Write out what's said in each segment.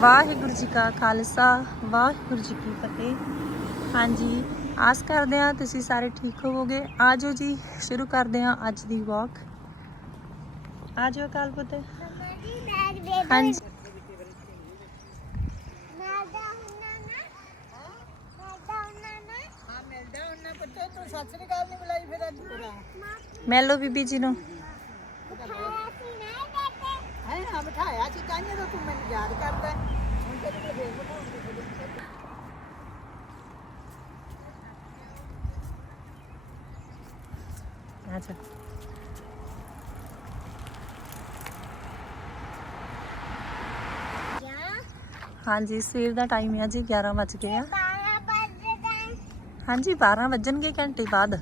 ਵਾਹਿਗੁਰੂ ਜੀ ਕਾ ਖਾਲਸਾ, ਵਾਹਿਗੁਰੂ ਜੀ ਕੀ ਫਤਿਹ। ਹਾਂਜੀ, ਆਸ ਕਰਦੇ ਹਾਂ ਤੁਸੀਂ ਸਾਰੇ ਠੀਕ ਹੋਵੋਗੇ। ਆਜੋ ਜੀ, ਸ਼ੁਰੂ ਕਰਦੇ ਹਾਂ ਅੱਜ ਦੀ ਵਾਕ ਆਜੋ ਕਾਲ ਪੁੱਤ। ਹਾਂਜੀ। ਮੈਲੋ ਬੀਬੀ ਜੀ ਨੂੰ। ਹੈ ਹਾਂ, ਬਿਠਾਇਆ ਸੀ, ਕਹਿੰਦੇ ਤਾਂ ਤੂੰ ਮੈਨੂੰ ਯਾਦ ਕਰਦਾ ਹੁਣ ਤੇਰੇ ਕੋਲ ਫੇਰ ਬਿਠਾਉਂਦੀ ਆਜੋ ਹਾਂਜੀ ਸਵੇਰ ਦਾ ਟਾਈਮ ਹੈ ਜੀ 11 ਵਜ ਗਏ ਆ ਹਾਂਜੀ 12 ਵੱਜਣਗੇ ਘੰਟੇ ਬਾਅਦ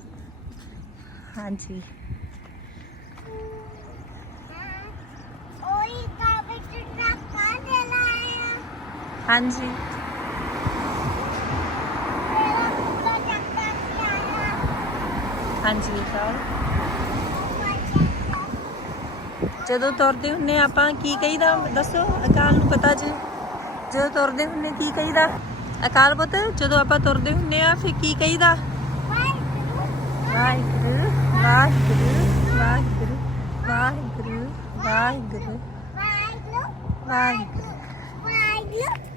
ਹਾਂਜੀ ਹਾਂਜੀ ਹਾਂਜੀ ਸਰ ਜਦੋਂ ਤੁਰਦੇ ਹੁੰਨੇ ਆਪਾਂ ਕੀ ਕਹੀਦਾ? ਦੱਸੋ, ਅਕਾਲ ਨੂੰ ਪਤਾ ਜੀ। ਜਦੋਂ ਤੁਰਦੇ ਹੁੰਨੇ, ਕੀ ਕਹੀਦਾ? ਅਕਾਲ ਪੁੱਤ, ਜਦੋਂ ਆਪਾਂ ਤੁਰਦੇ ਹੁੰਨੇ ਆ, ਫਿਰ ਕੀ ਕਹੀਦਾ? ਵਾਹਿਗੁਰੂ ਵਾਹਿਗੁਰੂ ਵਾਹਿਗੁਰੂ ਵਾਹਿਗੁਰੂ ਵਾਹਿਗੁਰੂ ਵਾਹਿਗੁਰੂ ਅੱਜ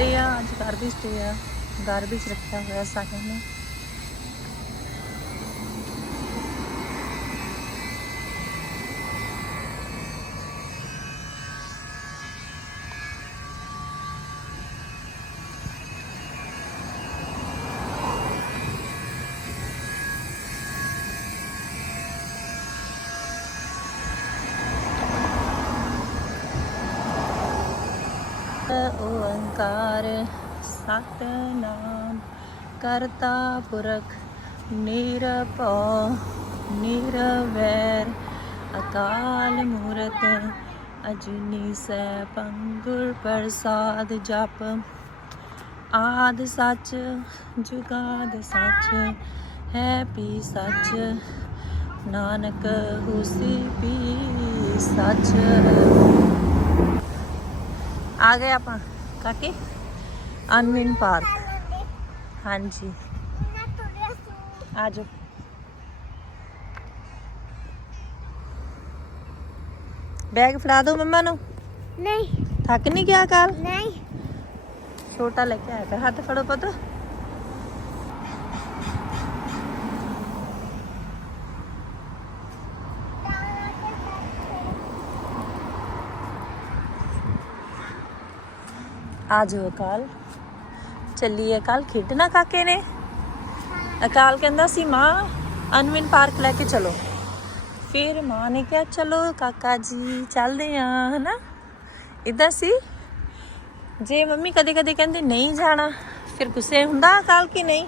ਮੰਡੇ ਆ ਅੱਜ ਗਾਰਬੇਜ ਡੇ ਆ ਗਾਰਬੇਜ ਰੱਖਿਆ ਹੋਇਆ ਸਾਰਿਆਂ ਨੇ। ਓੰਕਾਰ, ਸਤਨਾਮ ਕਰਤਾ ਪੁਰਖ ਨਿਰਭਉ, ਨਿਰਵੈਰ, ਅਕਾਲ ਮੂਰਤ, ਅਜਨੀ ਸੈਭੰ ਪੰਗੁਰ ਪ੍ਰਸਾਦ ਜਪ। ਆਦ ਸੱਚ, ਜੁਗਾਦ ਸੱਚ, ਹੈ ਪੀ ਸੱਚ, ਨਾਨਕ ਹੋਸੀ ਪੀ ਸੱਚ। ਆ ਗਏ ਆਪਾਂ ਕਾਕੇ? Unwin park. ਹਾਂਜੀ। ਆ ਜਾਓ ਬੈਗ ਫੜਾ ਦਿਓ ਮੰਮਾ ਨੂੰ। ਨਹੀਂ। ਥੱਕ ਨਹੀਂ ਗਿਆ ਕੱਲ ਨਹੀਂ। ਛੋਟਾ ਲੈ ਕੇ ਆਇਆ ਕਰ। ਹੱਥ ਫੜੋ ਪੁੱਤ। ਆ ਜਾਓ ਅਕਾਲ। ਚੱਲੀਏ ਅਕਾਲ, ਖੇਡਣਾ ਕਾਕੇ ਨੇ? ਅਕਾਲ ਕਹਿੰਦਾ ਸੀ, ਮਾਂ, ਅਨਵਿਨ ਪਾਰਕ ਲੈ ਕੇ ਚਲੋ। ਫਿਰ ਮਾਂ ਨੇ ਕਿਹਾ, ਚਲੋ ਕਾਕਾ ਜੀ, ਚੱਲਦੇ ਆ, ਹਨਾ? ਇਦਾਂ ਸੀ? ਜੇ ਮੰਮੀ ਕਦੇ ਕਦੇ ਕਹਿੰਦੇ ਨਹੀਂ ਜਾਣਾ, ਫਿਰ ਗੁੱਸੇ ਹੁੰਦਾ ਅਕਾਲ ਕੀ ਨਹੀਂ?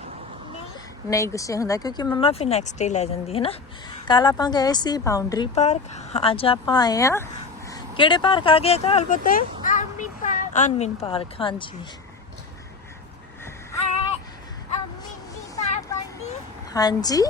ਨਹੀਂ ਗੁੱਸੇ ਹੁੰਦਾ, ਕਿਉਂਕਿ ਮੰਮਾ ਫਿਰ ਨੈਕਸਟ ਡੇ ਲੈ ਜਾਂਦੀ ਹੈ ਨਾ ਕੱਲ ਆਪਾਂ ਗਏ ਸੀ ਬਾਉਂਡਰੀ ਪਾਰਕ, ਅੱਜ ਆਪਾਂ ਆਏ ਆ। ਕਿਹੜੇ ਪਾਰਕ ਆ ਗਏ ਅਕਾਲ ਪੁੱਤੇ? ਅਨਵਿਨ ਪਾਰਕ ਹਾਂਜੀ। ਹਾਂਜੀ?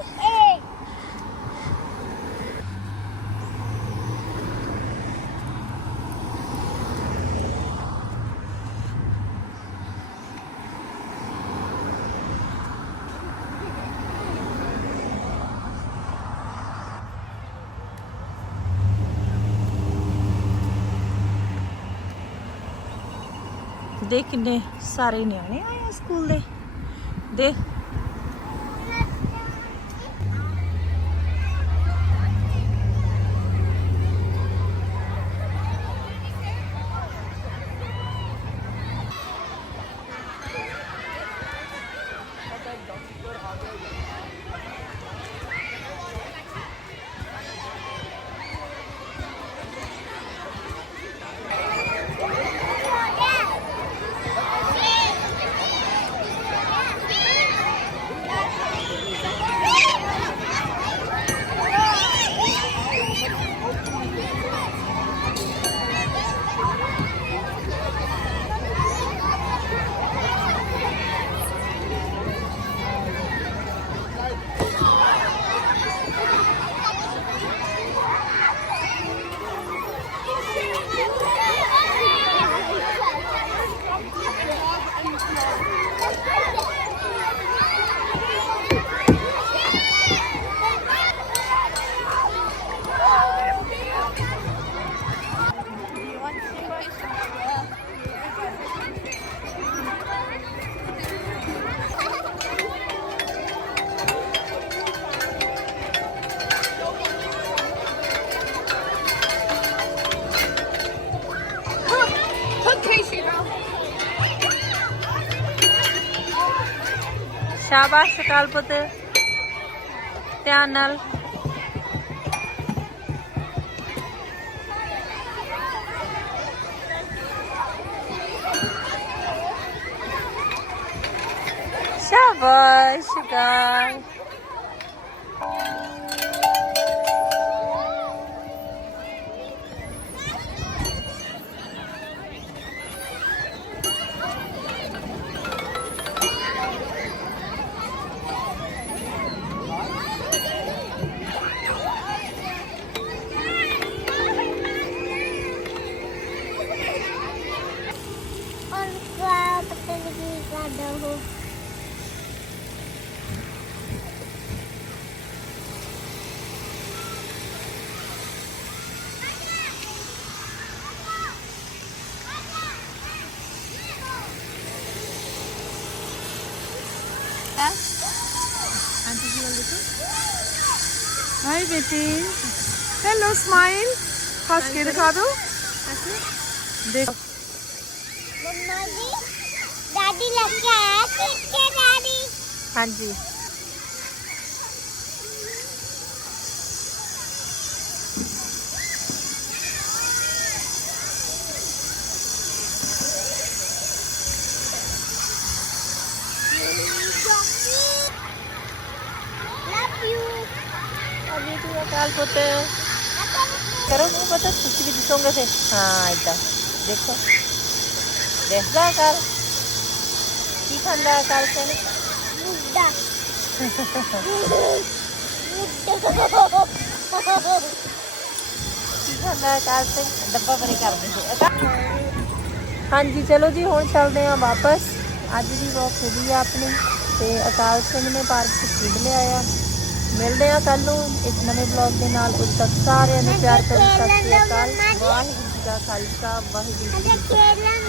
ਦੇ ਕਿੰਨੇ ਸਾਰੇ ਨਿਆਣੇ ਆਏ ਆ ਸਕੂਲ ਦੇ। ਦੇ ਸ਼ਾਬਾਸ਼ ਅਕਾਲ ਪੁੱਤ। ਧਿਆਨ ਨਾਲ। ਸ਼ਾਬਾਸ਼ ਅਕਾਲ। দাও Hi, Betty. Hello, smile. First, get a card. দেখো ਹਾਂਜੀ। ਅਭੀ ਤੂੰ ਅਕਾਲ ਪੁੱਤ ਕਰੋ ਉਹ ਪਤਾ, ਤੁਸੀਂ ਵੀ ਦਿਸੋਗੇ ਫਿਰ। ਹਾਂ ਇਦਾਂ ਦੇਖੋ। ਦੇਖਦਾ ਕਰ। ਕੀ ਖਾਂਦਾ ਕਰ ਦਿੰਦੇ ਹਾਂਜੀ ਚਲੋ ਜੀ ਹੁਣ ਚੱਲਦੇ ਆ ਵਾਪਸ। ਅੱਜ ਦੀ ਵਾਕ ਖੁਦੀ ਆ ਆਪਣੀ ਤੇ ਅਕਾਲ ਸਿੰਘ ਨੇ ਪਾਰਕ ਚ ਖੇਡ ਲਿਆ ਆ ਮਿਲਦੇ ਆ ਕੱਲ ਨੂੰ ਇੱਕ ਨਵੇਂ ਬਲੌਗ ਦੇ ਨਾਲ। ਉਦ ਤੱਕ ਸਾਰਿਆਂ ਨੂੰ ਪਿਆਰ ਕਰੋ ਸਤਿ ਸ਼੍ਰੀ ਅਕਾਲ। ਵਾਹਿਗੁਰੂ ਜੀ ਦਾ ਖਾਲਸਾ ਵਾਹਿਗੁਰੂ ਜੀ ਕੀ ਫਤਿਹ।